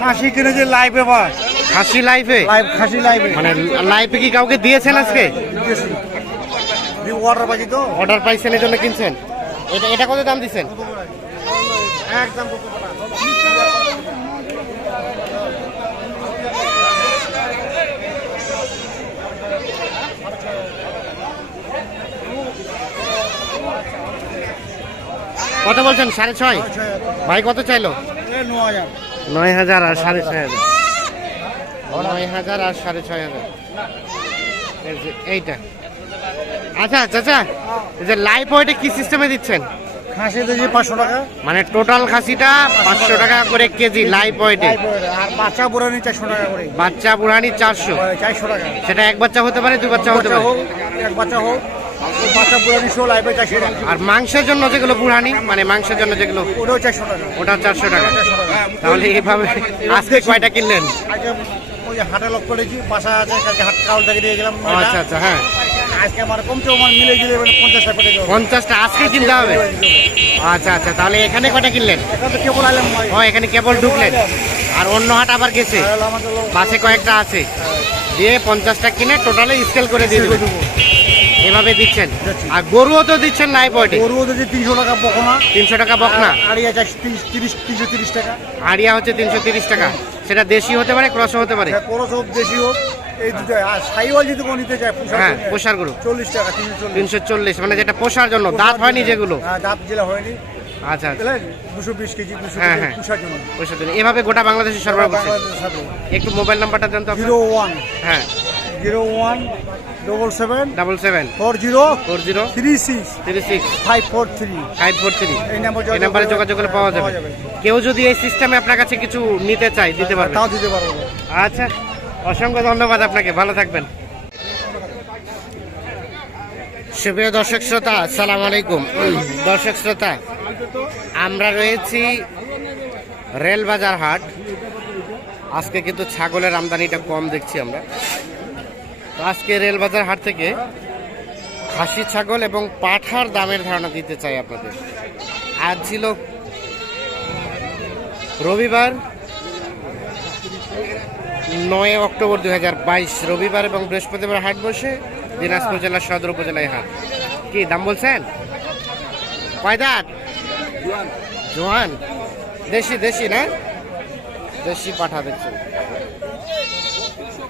খাসি কিনেছে লাইভে বাস। খাসি লাইফে লাইভ খাসি লাইভে মানে লাইফে কি কাউকে দিয়েছেন আজকে? অর্ডার পাচ্ছি তো। অর্ডার পাইছেন এই জন্য কিনছেন? এটা এটা কত দাম দিচ্ছেন একদম কত বলছেন? সাড়ে ছয়? ভাই কত চাইলো? ন হাজার। নয় হাজার আর সাড়ে ছয় হাজার। নয় হাজার আর সাড়ে ছয় হাজার। যে এইটা। আচ্ছা চাচা এই যে লাইফ ওয়েটে কি সিস্টেমে দিচ্ছেন? খাসি দিয়েছি পাঁচশো টাকা। মানে টোটাল খাসিটা পাঁচশো টাকা করে কেজি লাইফ ওয়েটে আর বাচ্চা বুড়ানি চারশো টাকা করে। বাচ্চা বুড়ানি চারশো। চারশো টাকা। সেটা এক বাচ্চা হতে পারে দুই বাচ্চা হতে পারে। হোক এক বাচ্চা হোক। আর মাংসের জন্য যেগুলো বুড়ানি মানে মাংসের জন্য যেগুলো ওটা চারশো টাকা। তাহলে এইভাবে আজকে কয়টা কিনলেন? বাসা আচ্ছা আচ্ছা হ্যাঁ। আজকে আমার মিলে করে পঞ্চাশটা হবে? আচ্ছা আচ্ছা তাহলে এখানে কিনলেন? এখন কেবল আর অন্য হাট আবার গেছে। পাশে কয়েকটা আছে। দিয়ে পঞ্চাশটা কিনে টোটালে স্কেল করে দিয়ে দেবেন। এভাবে দিচ্ছেন। আর গরুও তো দিচ্ছেন লাইভ ওয়েটে গরু যদি তিনশো টাকা বকনা। তিনশো টাকা বকনা। আড়িয়া চারশো তিরিশ তিরিশ তিনশো তিরিশ টাকা। আড়িয়া হচ্ছে তিনশো তিরিশ টাকা। সেটা দেশি হতে পারে ক্রসও হতে পারে। ক্রস হোক দেশি হোক। এই দুটো আর সাইওয়াল যদি কোনো নিতে চায় হ্যাঁ পোষার গরু। চল্লিশ টাকা তিনশো চল্লিশ। মানে যেটা পোষার জন্য। দাঁত হয়নি যেগুলো। হ্যাঁ দাঁত জেলা হয়নি। আচ্ছা আচ্ছা। দুশো বিশ কেজি হ্যাঁ, হ্যাঁ। এভাবে গোটা বাংলাদেশে সরবরাহ করছে। একটু মোবাইল নাম্বারটা দেন তো জিরো ওয়ান। হ্যাঁ। Zero one double seven double seven four zero four zero three six three six five four three five four three এই নাম্বারে যোগাযোগ করলে পাওয়া যাবে। কেউ যদি এই সিস্টেমে আপনার কাছে কিছু নিতে চায় দিতে পারবে। তাও দিতে পারব। আচ্ছা অসংখ্য ধন্যবাদ আপনাকে। ভালো থাকবেন। সুপ্রিয় দর্শক শ্রোতা আসসালামু আলাইকুম। দর্শক শ্রোতা আমরা রয়েছি রেলবাজার হাট। আজকে কিন্তু ছাগলের আমদানিটা কম দেখছি আমরা। আজকে রেলবাজার হাট থেকে খাসি, ছাগল এবং পাঠার দামের ধারণা দিতে চাই আপনাদের। আজ ছিল রবিবার নয় অক্টোবর দু হাজার বাইশ, রবিবার এবং বৃহস্পতিবার হাট বসে দিনাজপুর জেলার সদর উপজেলায় হাট। কি দাম বলছেন? কয় দাঁত? জোয়ান। দেশি দেশি না? দেশি পাঠা দেখছেন।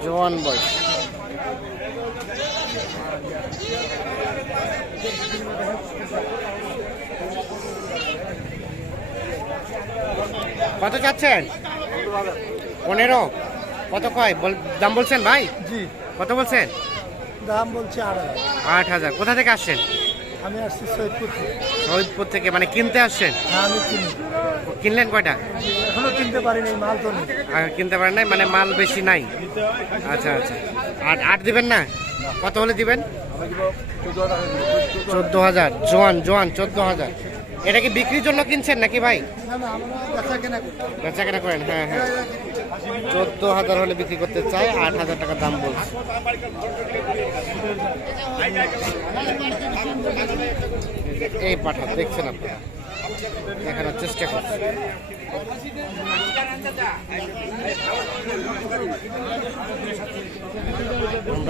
জোয়ান বয়স। কত চাচ্ছেন? পনেরো? কত কয়? বল- দাম বলছেন ভাই? জি। কত বলছেন? দাম বলছে আট হাজার। কোথা থেকে আসছেন? আমি আসছি সৈয়দপুর থেকে। শহীদপুর থেকে। মানে কিনতে আসছেন? আমি কিনি। কিনলেন কয়টা? এখনও কিনতে পারিনি মাল তো নেই। কিনতে পারেন নাই? মানে মাল বেশি নাই? আচ্ছা আচ্ছা। আর আট দিবেন না? কত হলে দিবেন? চোদ্দ হাজার। জোয়ান জোয়ান, চোদ্দ হাজার। এটা কি বিক্রির জন্য কিনছেন নাকি ভাই? বেচা কেনা করেন হ্যাঁ হ্যাঁ। চোদ্দ হাজার হলে বিক্রি করতে চাই, আট হাজার টাকা দাম বলছে। এই পাঠা, দেখছেন আপনি দেখানোর চেষ্টা করছি।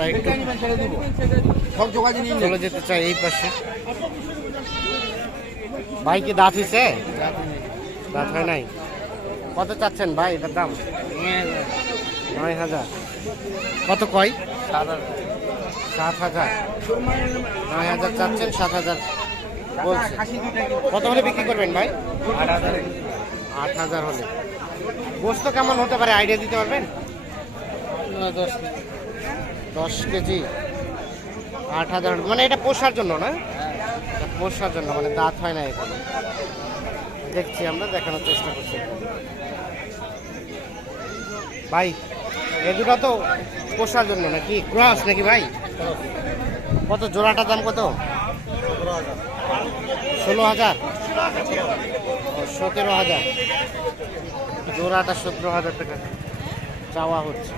আমরা একটু চলে যেতে চাই এই পাশে। ভাই কি দাঁত হয়েছে দাঁত হয় নাই? কত চাচ্ছেন ভাই এটার দাম? নয় হাজার। কত কয়? সাত হাজার। নয় হাজার চাচ্ছেন সাত হাজার বলছে। কত হলে বিক্রি করবেন ভাই? আট হাজার হলে। গোস্ত কেমন হতে পারে? আইডিয়া দিতে পারবেন? দশ দশ কেজি, আট হাজার মানে এটা পোষার জন্য না? পোষার জন্য মানে দাঁত হয় না এখানে দেখছি আমরা, দেখানোর চেষ্টা করছি। ভাই এ দুটো তো পোষার জন্য নাকি? ক্রস নাকি ভাই? কত, জোড়াটার দাম কত? ষোলো হাজার? সতেরো হাজার। জোড়াটা সতেরো হাজার টাকা। চাওয়া হচ্ছে।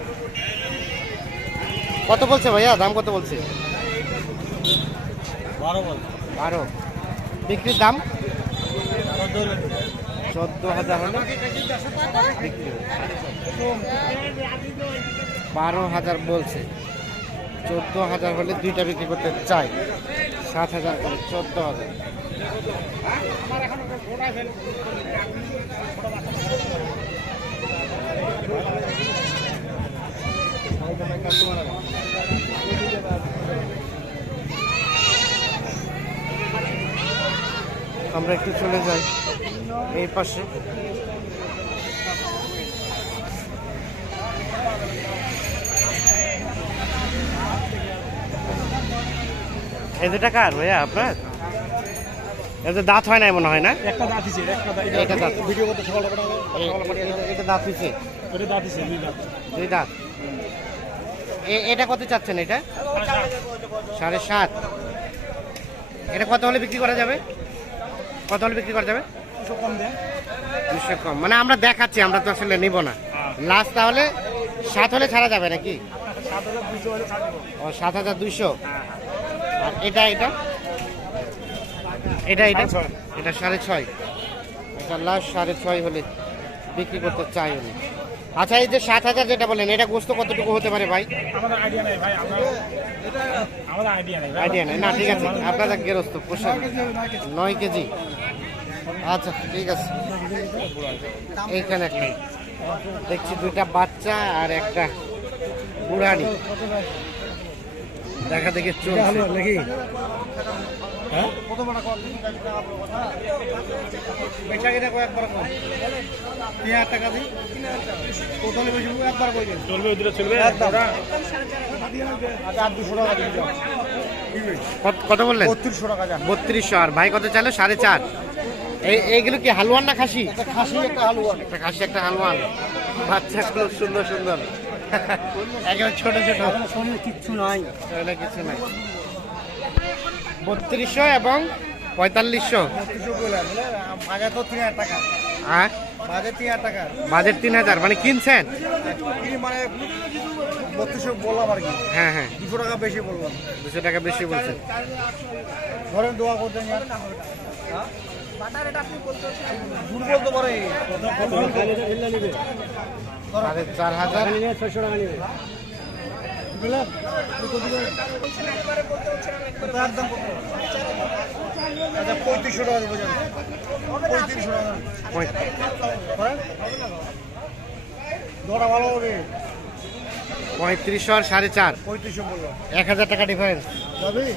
কত বলছে ভাইয়া? দাম কত বলছে? বারো বিক্রির দাম? চোদ্দ হাজার হলে বারো হাজার বলছে। চোদ্দ হাজার হলে দুইটা বিক্রি করতে চাই। সাত হাজার করে চোদ্দ হাজার। আমরা একটু চলে যাই এই পাশে। এই দুটা কার ভাইয়া আপনার? এতে দাঁত হয় নাই মনে হয় না? একটা দাঁত একটা দাঁত এটা দাঁত। ভিডিও করতে সকালে পাঠাবো এ- এ- এটা দাঁত হয়েছে এটা দাঁত দিছে দুই দাঁত। দুই দাঁত? এ- এটা কত চাচ্ছেন এটা? সাড়ে সাত। এটা কত হলে বিক্রি করা যাবে? কত হলে বিক্রি করা যাবে? দুশো কম মানে আমরা দেখাচ্ছি আমরা তো আসলে নিব না। লাস্ট তাহলে সাত হলে ছাড়া যাবে নাকি? ও সাত হাজার দুইশো আর এটা এটা? এটা এটা। এটা সাড়ে ছয়। এটা লাস্ট সাড়ে ছয় হলে। বিক্রি করতে চাই উনি। আচ্ছা এই যে সাত হাজার যেটা বলেন এটা গোস্ত কতটুকু হতে পারে ভাই? আইডিয়া নেই না ঠিক আছে আপনাদের গেরস্ত পোশাক নয় কেজি। আচ্ছা ঠিক আছে। এইখানে একটা দেখছি দুইটা বাচ্চা আর একটা বুড়ানি। দেখা দেখে চলছে। নাকি কত বললেন? বত্রিশশো টাকা যান বত্রিশশো। আর ভাই কত চাইলো? সাড়ে চার। এই এইগুলো কি হালুয়ান না খাসি? খাসি একটা হালুয়া একটা খাসি একটা হালুয়ান। বাচ্চাগুলো সুন্দর সুন্দর। একেবারে ছোট ছোট। কিচ্ছু নাই। কিছু নাই। বত্রিশশো এবং পঁয়তাল্লিশশো। আর টাকা। বাজেট তিন হাজার মানে কিনছেন? মানে বত্রিশশো বললাম আর কি। হ্যাঁ হ্যাঁ। দুশো টাকা বেশি বললাম। দুশো টাকা বেশি বলছেন। ধরেন দোয়া করতেন সাড়ে চার হাজার। ছয়শো টাকা নেবে। একদম আচ্ছা পঁয়ত্রিশশো টাকা দেবো পঁয়ত্রিশশো টাকা। পঁয়- ভালো হবে। পঁয়ত্রিশশো আর সাড়ে চার। পঁয়ত্রিশশো বলল। এক হাজার টাকা ডিফারেন্স যাবি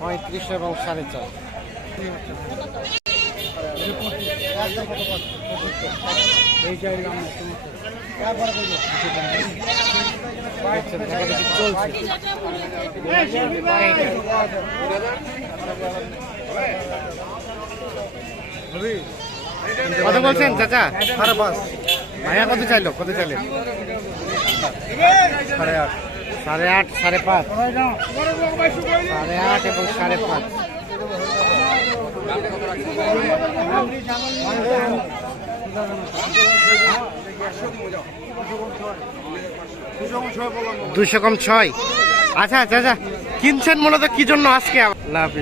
পঁয়ত্রিশশো এবং সাড়ে চার। কত বলছেন, চাচা? সাড়ে পাঁচ ভাইয়া কত চাইলো? কত চাইলে? সাড়ে আট। সাড়ে আট, সাড়ে পাঁচ। সাড়ে আট এবং সাড়ে পাঁচ। দুশো কম ছয়। আচ্ছা আচ্ছা আচ্ছা। কিনছেন মূলত কি জন্য আজকে? লাভ